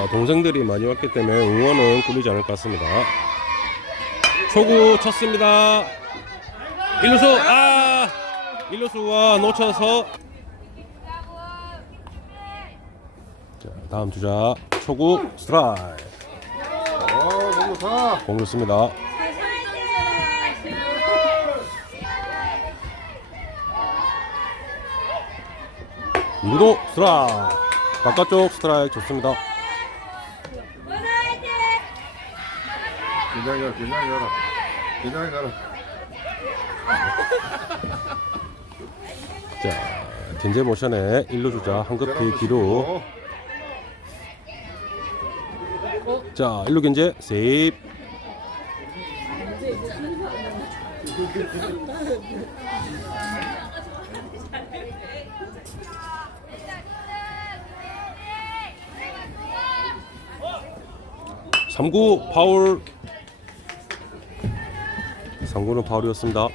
자, 동생들이 많이 왔기 때문에 응원은 꿀리지 않을 것 같습니다. 초구 쳤습니다. 일루수 아 일루수가 놓쳐서 자 다음 주자 초구 스트라이크 어, 너무 좋다. 공격습니다. 유도 스트라이크 바깥쪽 스트라이크 좋습니다. 긴장해, 긴장해 가라. 긴장해 가라. 자 딘제 모션에 일루 주자. 한급히 뒤로 자 일루 견제. 세입. 삼구 파울 3구는 파울이었습니다.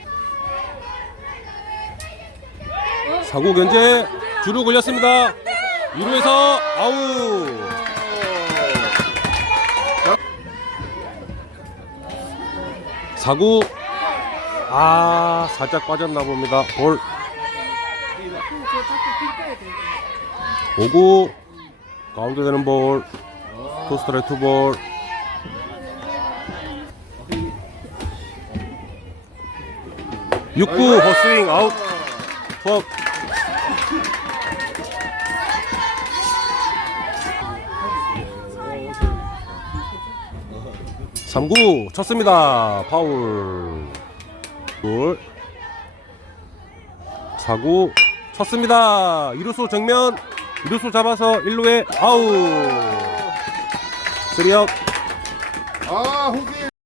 4구 견제 주루 걸렸습니다. 2루에서 아웃. 사구. 아 살짝 빠졌나 봅니다. 볼. 5구. 가운데 되는 볼. 투스트라이크 투볼 육구. 헛스윙 아웃 투아웃 삼구. 쳤습니다. 파울. 볼 4구. 쳤습니다. 이루수 정면. 이루수 잡아서 1루에 아웃. 3아웃. 아, 후기.